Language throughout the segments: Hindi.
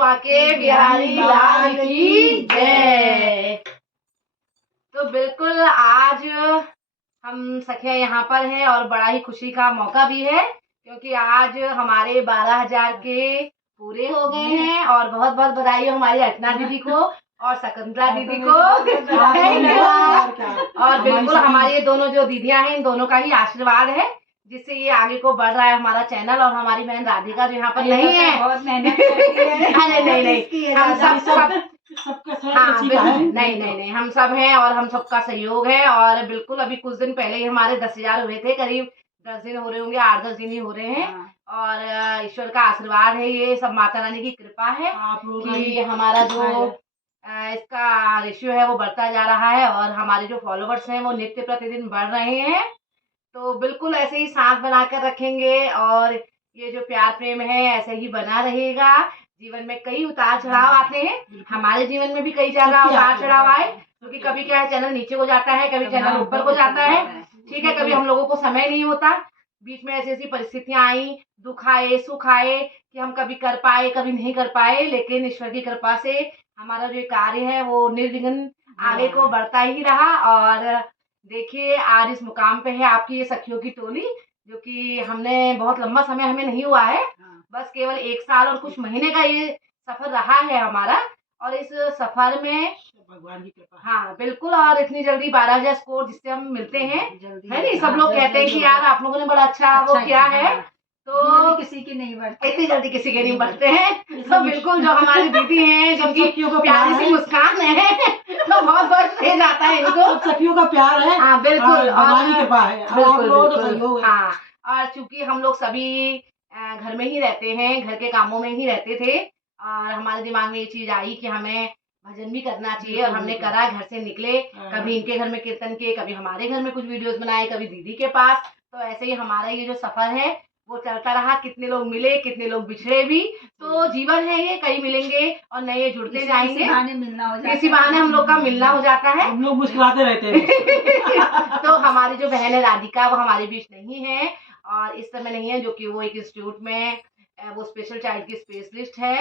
बाके बिहारी लाल की जय। तो बिल्कुल आज हम सखियां यहाँ पर हैं और बड़ा ही खुशी का मौका भी है क्योंकि आज हमारे 12,000 के पूरे हो गए हैं और बहुत बहुत बधाई हो हमारी अर्चना दीदी को और शकुंतला दीदी को। और बिल्कुल हमारी ये दोनों जो दीदियां हैं इन दोनों का ही आशीर्वाद है जिससे ये आगे को बढ़ रहा है हमारा चैनल। और हमारी बहन राधिका जो यहाँ पर नहीं है, बहुत मेहनत करती है। अरे नहीं, हम सब हाँ बिल्कुल नहीं, हम सब हैं और हम सबका सहयोग है। और बिल्कुल अभी कुछ दिन पहले ही हमारे 10,000 हुए थे, करीब 10 दिन हो रहे होंगे, 8-10 दिन ही हो रहे हैं। और ईश्वर का आशीर्वाद है, ये सब माता रानी की कृपा है कि हमारा जो इसका रेशियो है वो बढ़ता जा रहा है और हमारे जो फॉलोवर्स हैं वो नित्य प्रतिदिन बढ़ रहे हैं। तो बिल्कुल ऐसे ही साथ बनाकर रखेंगे और ये जो प्यार प्रेम है ऐसे ही बना रहेगा। जीवन में कई उतार चढ़ाव आते हैं, हमारे जीवन में भी कई ज्यादा उतार चढ़ाव आए क्योंकि कभी क्या है चैनल नीचे को जाता है, कभी चैनल ऊपर को जाता है, ठीक है। कभी हम लोगों को समय नहीं होता, बीच में ऐसी ऐसी परिस्थितियां आई, दुख आए सुख आए कि हम कभी कर पाए कभी नहीं कर पाए, लेकिन ईश्वर की कृपा से हमारा जो कार्य है वो निर्विघ्न आगे को बढ़ता ही रहा। और देखिए आज इस मुकाम पे है आपकी ये सखियों की टोली, जो कि हमने बहुत लंबा समय हमें नहीं हुआ है, बस केवल 1 साल और कुछ महीने का ये सफर रहा है हमारा। और इस सफर में भगवान की कृपा, हाँ बिल्कुल। और इतनी जल्दी 12,000 स्कोर जिससे हम मिलते हैं, है नहीं, सब लोग कहते हैं कि यार आप लोगों ने बड़ा अच्छा वो किया है, तो किसी की नहीं बढ़ते, इतनी जल्दी किसी के नहीं बढ़ते हैं। तो बिल्कुल जो हमारी दीदी हैं जिनकी प्यारी सी मुस्कान है तो बहुत बहुत तेज आता है इनको, सखियों का प्यार है। हाँ बिल्कुल, भगवान की कृपा है, बिल्कुल हाँ। और चूंकि हम लोग सभी घर में ही रहते हैं, घर के कामों में ही रहते थे और हमारे दिमाग में ये चीज आई कि हमें भजन भी करना चाहिए और हमने करा, घर से निकले, कभी इनके घर में कीर्तन किए, कभी हमारे घर में कुछ वीडियोस बनाए, कभी दीदी के पास। तो ऐसे ही हमारा ये जो सफर है वो चलता रहा। कितने लोग मिले, कितने लोग बिछड़े भी, तो जीवन है ये, कई मिलेंगे और नए जुड़ते जाएंगे, किसी बहाने हम लोग का मिलना हो जाता है, हम लोग मुस्कुराते रहते हैं। तो हमारी जो बहन है राधिका वो हमारे बीच नहीं है और इस समय नहीं है, जो कि वो एक इंस्टीट्यूट में वो स्पेशल चाइल्ड की स्पेशलिस्ट है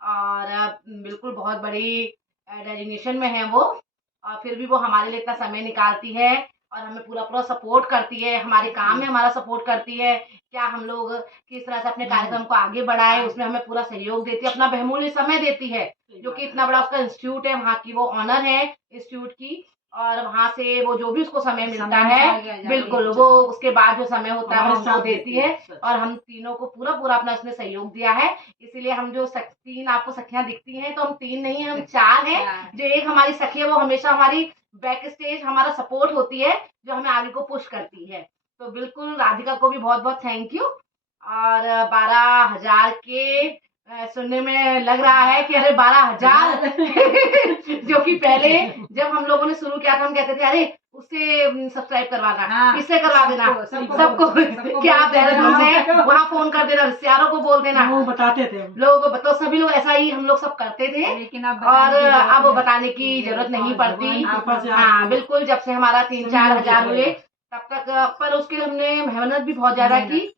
और बिल्कुल बहुत बड़ी डेजिग्नेशन में है वो। और फिर भी वो हमारे लिए इतना समय निकालती है और हमें पूरा सपोर्ट करती है, हमारे काम में हमारा सपोर्ट करती है, क्या हम लोग किस तरह से अपने कार्यक्रम को आगे बढ़ाएं उसमें हमें पूरा सहयोग देती है, अपना बहुमूल्य समय देती है। जो कि इतना बड़ा उसका इंस्टीट्यूट है, वहाँ की वो ऑनर है इंस्टीट्यूट की, और वहाँ से वो जो भी उसको समय मिलता है बिल्कुल वो उसके बाद जो समय होता है वो हमको देती है। और हम तीनों को पूरा अपना उसने सहयोग दिया है, इसीलिए हम जो 3 आपको सखियां दिखती हैं तो हम 3 नहीं हम 4 हैं। जो एक हमारी सखी है वो हमेशा हमारी बैक स्टेज हमारा सपोर्ट होती है, जो हमें आगे को पुश करती है। तो बिल्कुल राधिका को भी बहुत बहुत थैंक यू। और 12,000 के सुनने में लग रहा है कि अरे 12,000 जो कि पहले जब हम लोगों ने शुरू किया था हम कहते थे अरे उससे सब्सक्राइब करवाना, इससे करवा देना, सबको कि आप देहरादून से वहाँ फोन कर देना, रिश्तेदारों को बोल देना, वो बताते थे लोगों को, तो सभी लोग ऐसा ही हम लोग सब करते थे। लेकिन अब बताने की जरूरत नहीं पड़ती। हाँ बिल्कुल, जब से हमारा 3-4 हजार हुए तब तक, पर उसके लिए हमने मेहनत भी बहुत ज्यादा की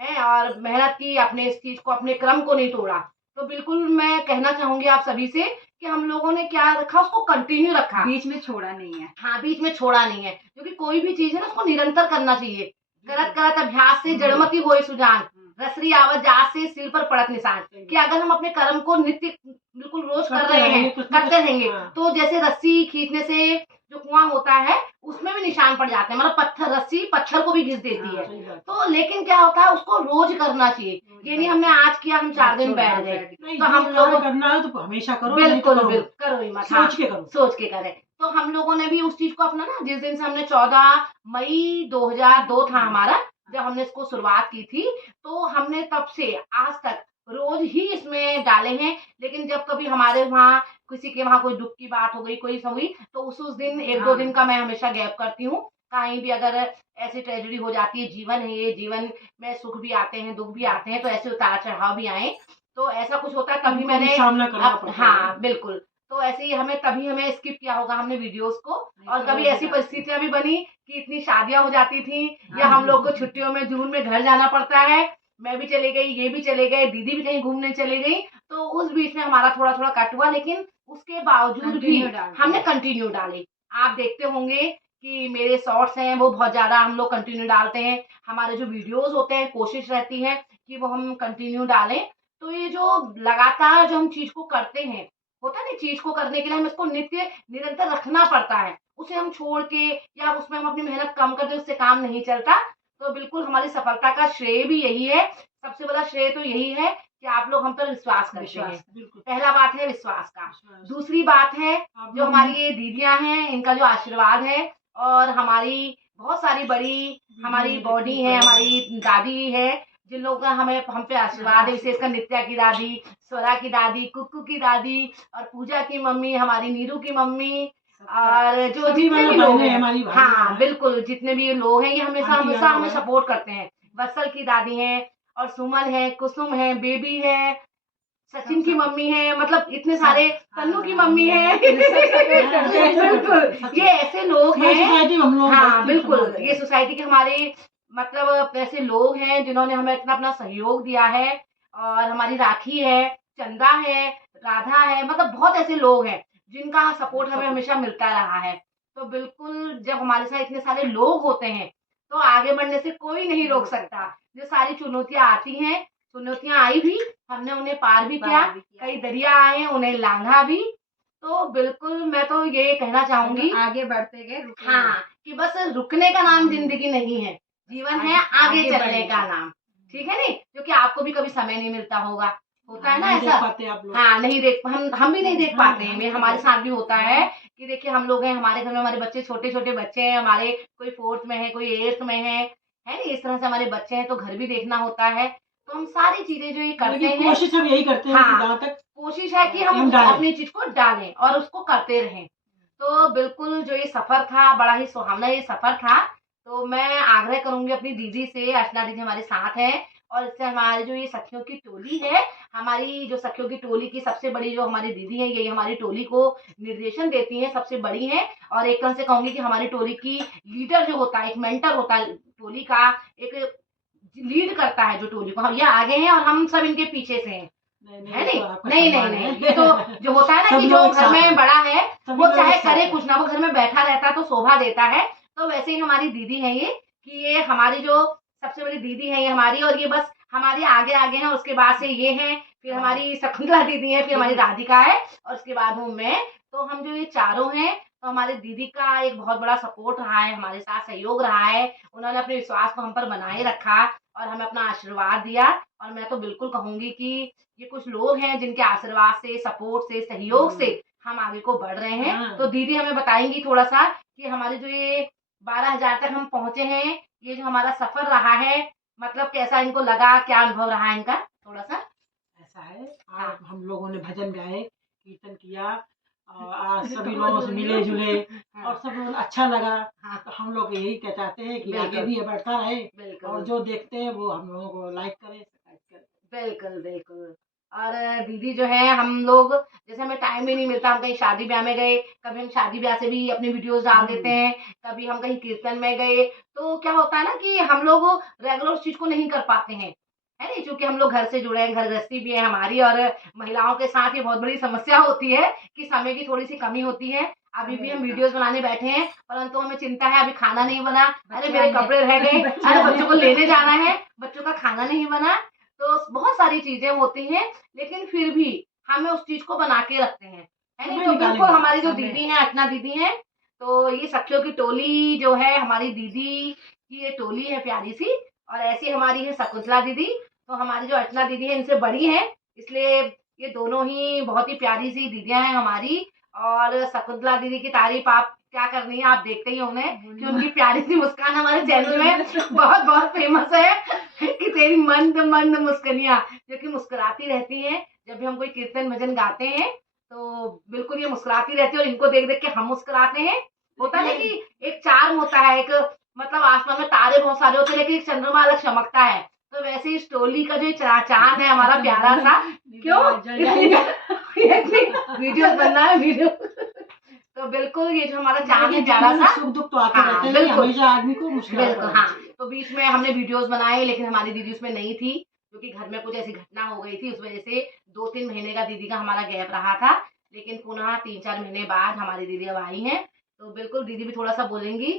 है और मेहनत की, अपने इस चीज को अपने क्रम को नहीं तोड़ा। तो बिल्कुल मैं कहना चाहूंगी आप सभी से कि हम लोगों ने क्या रखा उसको कंटिन्यू रखा, बीच में छोड़ा नहीं है। हाँ बीच में छोड़ा नहीं है, क्योंकि कोई भी चीज है ना उसको निरंतर करना चाहिए। करत करत अभ्यास से जड़मति होए सुजान, रसरी आवत जात से सिर पर पड़त निशान। कि अगर हम अपने कर्म को नित्य बिल्कुल रोज कर रहे हैं, करते रहेंगे, तो जैसे रस्सी खींचने से जो कुआं होता है उसमें भी निशान पड़ जाते हैं, मतलब पत्थर, रस्सी पत्थर को भी घिस देती है। तो लेकिन क्या होता है उसको रोज करना चाहिए, ये नहीं हमने आज किया हम 4 दिन बैठ गए। तो हम लोग करना है तो हमेशा करो, बिल्कुल करो ही मत, सोच के करें। तो हम लोगों ने भी उस चीज को अपना ना, जिस दिन से हमने 14 मई 2002 था हमारा जब हमने इसको शुरुआत की थी, तो हमने तब से आज तक रोज ही इसमें डाले हैं। लेकिन जब कभी हमारे वहाँ किसी के वहाँ कोई दुख की बात हो गई, कोई हुई, तो उस दिन 1-2 दिन का मैं हमेशा गैप करती हूँ। कहीं भी अगर ऐसी ट्रेजेडी हो जाती है, जीवन है ये, जीवन में सुख भी आते हैं दुख भी आते हैं, तो ऐसे उतार चढ़ाव भी आए, तो ऐसा कुछ होता है तभी मैंने हाँ बिल्कुल, तो ऐसे ही तभी हमें स्किप किया होगा हमने वीडियोस को। और कभी ऐसी परिस्थितियां भी बनी कि इतनी शादियां हो जाती थी या हम लोग को छुट्टियों में जून में घर जाना पड़ता है, मैं भी चले गई, ये भी चले गए, दीदी भी कहीं घूमने चले गई, तो उस बीच में में हमारा थोड़ा थोड़ा कट हुआ, लेकिन उसके बावजूद भी हमने कंटिन्यू डाले। आप देखते होंगे कि मेरे शॉर्ट्स हैं वो बहुत ज्यादा हम लोग कंटिन्यू डालते हैं, हमारे जो वीडियोस होते हैं कोशिश रहती है कि वो हम कंटिन्यू डालें। तो ये जो लगातार जो हम चीज को करते हैं, होता है ना, चीज को करने के लिए हमें इसको नित्य निरंतर रखना पड़ता है, उसे हम छोड़ के या उसमें हम अपनी मेहनत कम कर दे उससे काम नहीं चलता। तो बिल्कुल हमारी सफलता का श्रेय भी यही है, सबसे बड़ा श्रेय तो यही है कि आप लोग हम पर विश्वास करते हैं। पहला बात है विश्वास का। दूसरी बात है जो हमारी ये दीदियां हैं इनका जो आशीर्वाद है, और हमारी बहुत सारी बड़ी हमारी बॉडी है, हमारी दादी है जिन लोगों का हमें हम पे आशीर्वाद है, विशेषकर नित्या की दादी, स्वरा की दादी, कुक्कू की दादी और पूजा की मम्मी, हमारी नीरू की मम्मी, और जो जितने भी लोग हैं, हाँ बिल्कुल, जितने भी लोग हैं ये हमेशा हमेशा हमें सपोर्ट करते हैं। वत्सल की दादी हैं और सुमन है, कुसुम है, बेबी है, सचिन की मम्मी है, मतलब इतने सारे, तन्नू की मम्मी है। बिल्कुल ये ऐसे लोग हैं, हाँ बिल्कुल, ये सोसाइटी के हमारे मतलब ऐसे लोग हैं जिन्होंने हमें इतना अपना सहयोग दिया है। और हमारी राखी है, चंदा है, राधा है, मतलब बहुत ऐसे लोग हैं जिनका सपोर्ट हमें हमेशा मिलता रहा है। तो बिल्कुल जब हमारे साथ इतने सारे लोग होते हैं तो आगे बढ़ने से कोई नहीं रोक सकता। जो सारी चुनौतियां आती हैं, चुनौतियां आई भी, हमने उन्हें पार भी किया, कई दरिया आए उन्हें लांघा भी। तो बिल्कुल मैं तो ये कहना चाहूंगी आगे बढ़ते गए, हाँ, कि बस रुकने का नाम जिंदगी नहीं है, जीवन है आगे चलने का नाम, ठीक है नहीं, क्योंकि आपको भी कभी समय नहीं मिलता होगा, होता है ना ऐसा, हाँ नहीं देख, हम भी नहीं देख पाते हैं, हमारे साथ भी होता है कि देखिए हम लोग हैं, हमारे घर में हमारे बच्चे छोटे छोटे बच्चे हैं, हमारे कोई 4th में है, कोई 8th में है नहीं, इस तरह से हमारे बच्चे हैं तो घर भी देखना होता है। तो हम सारी चीजें जो ये करते हैं, कोशिश हम यही करते हैं, हाँ, जहाँ तक कोशिश है कि हम अपनी चीज को डालें और उसको करते रहें। तो बिल्कुल जो ये सफर था बड़ा ही सुहावना ये सफर था। तो मैं आग्रह करूंगी अपनी दीदी से, अर्चना दीदी हमारे साथ है, और इससे हमारी जो ये सखियों की टोली है, हमारी जो सखियों की टोली की सबसे बड़ी जो हमारी दीदी है, ये हमारी टोली को निर्देशन देती है, सबसे बड़ी है। और एक तरह से कहूंगी कि हमारी टोली की लीडर जो होता है, एक मेंटर होता है टोली का, एक लीड करता है जो टोली को, हम ये आगे हैं और हम सब इनके पीछे से हैं, है नहीं, ये तो जो होता है ना कि जो घर में बड़ा है वो चाहे करे कुछ ना, वो घर में बैठा रहता है तो शोभा देता है। तो वैसे ही हमारी दीदी है ये, कि ये हमारी जो सबसे बड़ी दीदी है ये हमारी, और ये बस हमारी आगे आगे है, उसके बाद से ये है, फिर हमारी शकुंतला दीदी है, फिर हमारी राधिका है, और उसके बाद हूँ मैं। तो हम जो ये चारों हैं, तो हमारे दीदी का एक बहुत बड़ा सपोर्ट रहा है, हमारे साथ सहयोग रहा है, उन्होंने अपने विश्वास को हम पर बनाए रखा और हमें अपना आशीर्वाद दिया। और मैं तो बिल्कुल कहूंगी कि ये कुछ लोग हैं जिनके आशीर्वाद से, सपोर्ट से, सहयोग से हम आगे को बढ़ रहे हैं। तो दीदी हमें बताएंगी थोड़ा सा कि हमारे जो ये 12,000 तक हम पहुंचे हैं, ये जो हमारा सफर रहा है, मतलब कैसा इनको लगा, क्या अनुभव रहा है इनका, थोड़ा सा। ऐसा है, आज हम लोगों ने भजन गाए, कीर्तन किया, और आज सभी लोगों से मिले जुले और सब लोग अच्छा लगा। तो हम लोग यही चाहते हैं कि आगे भी ये बढ़ता रहे, और जो देखते हैं वो हम लोगों को लाइक करें, सब्सक्राइब करें। बिल्कुल बिल्कुल। और दीदी जो है, हम लोग जैसे हमें टाइम भी नहीं मिलता, हम कहीं शादी ब्याह में गए, कभी हम शादी ब्याह से भी अपनी वीडियोस डाल देते हैं, कभी हम कहीं कीर्तन में गए, तो क्या होता है ना कि हम लोग रेगुलर उस चीज को नहीं कर पाते हैं, है नहीं, क्योंकि हम लोग घर से जुड़े हैं, घर गृहस्थी भी है हमारी, और महिलाओं के साथ ये बहुत बड़ी समस्या होती है कि समय की थोड़ी सी कमी होती है। अभी भी हम वीडियोस बनाने बैठे हैं, परंतु हमें चिंता है अभी खाना नहीं बना, अरे मेरे कपड़े रह गए, अरे बच्चों को लेने जाना है, बच्चों का खाना नहीं बना, तो बहुत सारी चीजें होती हैं, लेकिन फिर भी हमें उस चीज को बना के रखते हैं, है नहीं। तो बिल्कुल हमारी जो दीदी है, अर्चना दीदी है, तो ये सखियों की टोली जो है, हमारी दीदी की ये टोली है प्यारी सी, और ऐसी हमारी है शकुंतला दीदी। तो हमारी जो अर्चना दीदी है इनसे बड़ी है, इसलिए ये दोनों ही बहुत ही प्यारी सी दीदियां हैं हमारी। और शकुंतला दीदी की तारीफ आप क्या करनी है, आप देखते ही होंगे कि उनकी प्यारी सी मुस्कान हमारे चैनल में बहुत बहुत फेमस है कि तेरी मंद मंद मुस्कनियां, जो कि मुस्कुराती रहती हैं जब भी हम कोई कीर्तन भजन गाते हैं, तो बिल्कुल ये मुस्कुराती रहती है, और इनको देख देख के हम मुस्कुराते हैं। होता है कि एक चार्म होता है, एक मतलब आसमान में तारे बहुत सारे होते हैं लेकिन एक चंद्रमा अलग चमकता है, तो वैसे इस टोली का जो चांद है हमारा प्यारा सा, क्यों वीडियो बनना है वीडियो। तो बिल्कुल ये जो हमारा चांद है प्यारा सा, सुख दुख तो आते रहते हैं, हमेशा आदमी को मुश्किल, बिल्कुल हाँ। तो बीच में हमने वीडियोस बनाए, लेकिन हमारी दीदी उसमें नहीं थी, क्योंकि घर में कुछ ऐसी घटना हो गई थी, उस वजह से 2-3 महीने का दीदी का हमारा गैप रहा था, लेकिन पुनः 3-4 महीने बाद हमारी दीदी अब आई हैं। तो बिल्कुल दीदी भी थोड़ा सा बोलेंगी,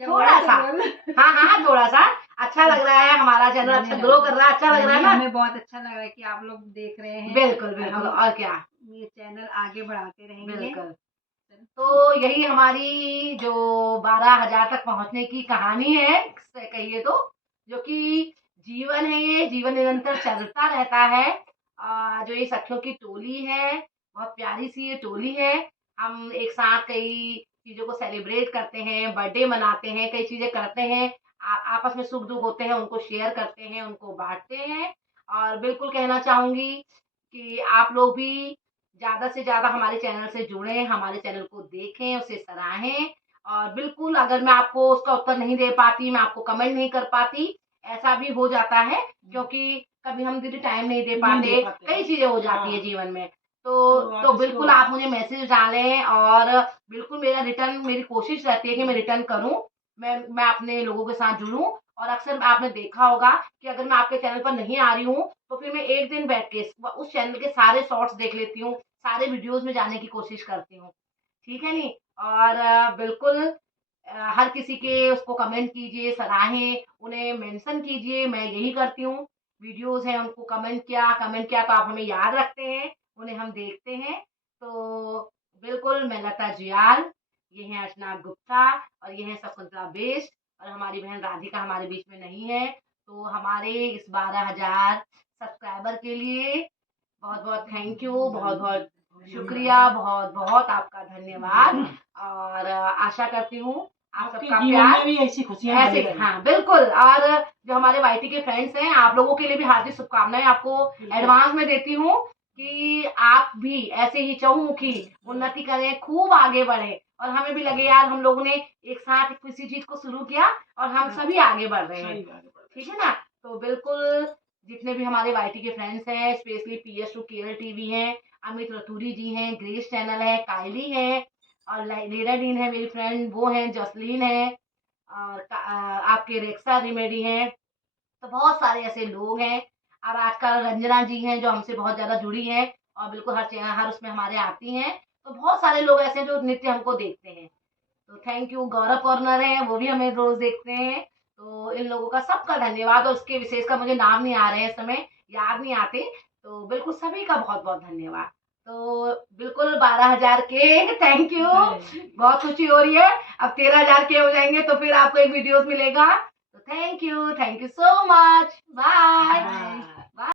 थोड़ा सा। हाँ थोड़ा सा। अच्छा लग रहा है हमारा चैनल, अच्छा ग्रो कर रहा है, अच्छा लग रहा है ना? हमें बहुत अच्छा लग रहा है कि आप लोग देख रहे हैं। बिल्कुल बिल्कुल, और क्या, ये चैनल आगे बढ़ाते रहेंगे। बिल्कुल। तो यही हमारी जो 12,000 तक पहुंचने की कहानी है, कहिए तो, जो कि जीवन है, ये जीवन निरंतर चलता रहता है। जो ये सखियों की टोली है, बहुत प्यारी सी ये टोली है। हम एक साथ कई चीजों को सेलिब्रेट करते हैं, बर्थडे मनाते हैं, कई चीजें करते हैं, आपस में सुख दुख होते हैं उनको शेयर करते हैं, उनको बांटते हैं। और बिल्कुल कहना चाहूंगी कि आप लोग भी ज़्यादा से ज़्यादा हमारे चैनल से जुड़ें, हमारे चैनल को देखें, उसे सराहें। और बिल्कुल अगर मैं आपको उसका उत्तर नहीं दे पाती, मैं आपको कमेंट नहीं कर पाती, ऐसा भी हो जाता है, क्योंकि कभी हम दीदी टाइम नहीं दे पाते, कई चीज़ें हो जाती है जीवन में। तो बिल्कुल आप मुझे मैसेज डालें, और बिल्कुल मेरी कोशिश रहती है कि मैं रिटर्न करूँ, मैं अपने लोगों के साथ जुड़ूँ। और अक्सर आपने देखा होगा कि अगर मैं आपके चैनल पर नहीं आ रही हूँ, तो फिर मैं एक दिन बैठ के उस चैनल के सारे शॉर्ट्स देख लेती हूँ, सारे वीडियोस में जाने की कोशिश करती हूँ, ठीक है नहीं? और बिल्कुल हर किसी के उसको कमेंट कीजिए, सराहें, उन्हें मेंशन कीजिए, मैं यही करती हूँ। वीडियोस हैं उनको कमेंट किया तो आप हमें याद रखते हैं, उन्हें हम देखते हैं। तो बिल्कुल मैं लता जियाल, ये हैं अर्चना गुप्ता, और ये हैं शकुंतला बेस्ट, और हमारी बहन राधिका हमारे बीच में नहीं है। तो हमारे इस 12,000 सब्सक्राइबर के लिए बहुत बहुत थैंक यू, बहुत बहुत शुक्रिया, बहुत बहुत आपका धन्यवाद। और आशा करती हूँ आप सबका प्यार भी ऐसी खुशियां ऐसे, हाँ बिल्कुल। और जो हमारे वाईटी के फ्रेंड्स हैं, आप लोगों के लिए भी हार्दिक शुभकामनाएं आपको एडवांस में देती हूँ, कि आप भी ऐसे ही चहुमुखी उन्नति करें, खूब आगे बढ़े, और हमें भी लगे यार हम लोगों ने एक साथ किसी चीज को शुरू किया और हम सभी आगे बढ़ रहे हैं, ठीक है ना? तो बिल्कुल जितने भी हमारे वाईटी के फ्रेंड्स हैं, स्पेशली PS2 केरल टीवी हैं, अमित रतूरी जी हैं, ग्रेस चैनल है, कायली है, और लेरा डीन है मेरी फ्रेंड, वो है जसलीन है, और आपके रेक्सा रिमेडी हैं। तो बहुत सारे ऐसे लोग हैं। और आजकल रंजना जी हैं जो हमसे बहुत ज्यादा जुड़ी हैं, और बिल्कुल हर उसमें हमारे आती हैं। तो बहुत सारे लोग ऐसे हैं जो नित्य हमको देखते हैं। तो थैंक यू। गौरव कॉर्नर है, वो भी हमें रोज देखते हैं। तो इन लोगों का सबका धन्यवाद, और उसके विशेष का मुझे नाम नहीं आ रहे हैं इस समय, याद नहीं आते। तो बिल्कुल सभी का बहुत बहुत धन्यवाद। तो बिल्कुल 12,000 के थैंक यू, बहुत खुशी हो रही है। अब 13,000 के हो जाएंगे तो फिर आपको एक वीडियोस मिलेगा। तो thank you so much, bye.